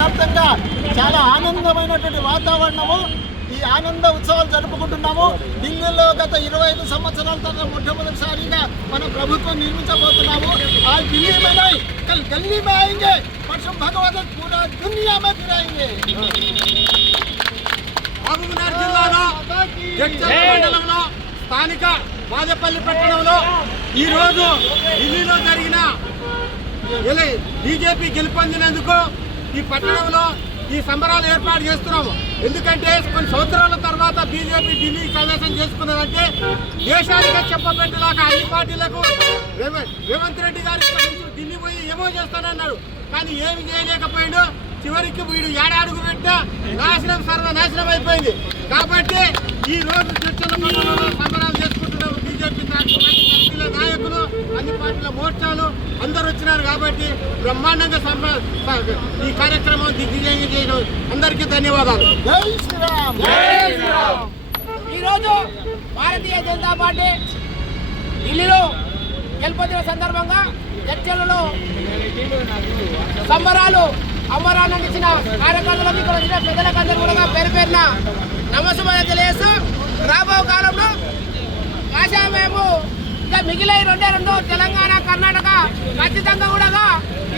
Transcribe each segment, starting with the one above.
వ్యాప్తంగా చాలా ఆనందమైనటువంటి వాతావరణము. ఈ ఆనంద ఉత్సవాలు జరుపుకుంటున్నాము. ఢిల్లీలో గత 25 సంవత్సరాల తర్వాత మొట్టమొదటిసారిగా మన ప్రభుత్వం నిర్మించబోతున్నాము. ఆ ఢిల్లీ में नहीं कल गली में आएंगे, परसों भगवत पूरा दुनिया में फिराएंगे. మహబూబ్నగర్ జిల్లాలో జడ్చర్ల మండలంలో స్థానిక వాజపల్లి పట్టణంలో ఈరోజు ఢిల్లీలో జరిగిన బీజేపీ గెలుపొందినందుకు ఈ పట్టణంలో ఈ సంబరాలు ఏర్పాటు చేస్తున్నాము. ఎందుకంటే కొన్ని సంవత్సరాల తర్వాత బీజేపీ ఢిల్లీ సమావేశం చేసుకున్నదంటే దేశానికి చెప్పబెట్టేలాగా అన్ని పార్టీలకు రేవంత్ రెడ్డి గారు ఢిల్లీ పోయి ఏమో చేస్తానన్నాడు, కానీ ఏమి చేయలేకపోయాడు. చివరికి వీడు ఏడాడుగు పెట్టా నాశనం సర్వనాశనం అయిపోయింది. కాబట్టి ఈ రోజు చర్చల మండలంలో సంబరాలు చేసుకుంటున్నాము. బీజేపీ పార్టీల నాయకులు, అన్ని పార్టీల మోర్చాలు అందరూ వచ్చినారు. కాబట్టి బ్రహ్మాండంగా ఈ కార్యక్రమం దిగ్విజయంగా చేయడం అందరికీ ధన్యవాదాలు. జై శ్రీరామ్. ఈరోజు భారతీయ జనతా పార్టీ ఢిల్లీలో గెలుపొందిన సందర్భంగా చర్చలలో సంబరాలు అమరాన్నిచ్చిన కార్యకర్తలకు, ఇక్కడ వచ్చిన పెద్దలకందరూ కూడా పేరు పేరున నమస్కారం తెలియజేస్తూ, రాబో కాలంలో కాషాయమేమో ఇంకా మిగిలిన రెండు తెలంగాణ, కర్ణాటక ఖచ్చితంగా కూడా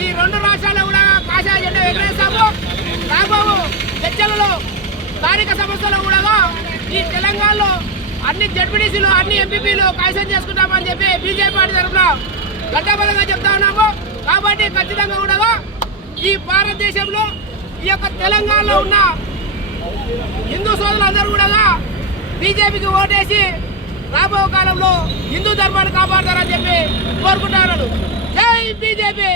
ఈ 2 రాష్ట్రాల్లో కూడా కాషాయ జెండా ఎగరేస్తాము. రాబో చర్చలలో స్థానిక సంస్థలు కూడా ఈ తెలంగాణలో అన్ని జడ్పీటీసీలు, అన్ని ఎంపీపీలు కైసం చేసుకుంటామని చెప్పి బీజేపీ పార్టీ తరఫున గట్టబలంగా చెప్తా ఉన్నాము. కాబట్టి ఖచ్చితంగా కూడా ఈ భారతదేశంలో ఈ యొక్క తెలంగాణలో ఉన్న హిందూ సోదరులందరూ కూడా బీజేపీకి ఓటేసి రాబో కాలంలో హిందూ ధర్మాన్ని కాపాడతారని చెప్పి కోరుకుంటున్నారు. జై బీజేపీ.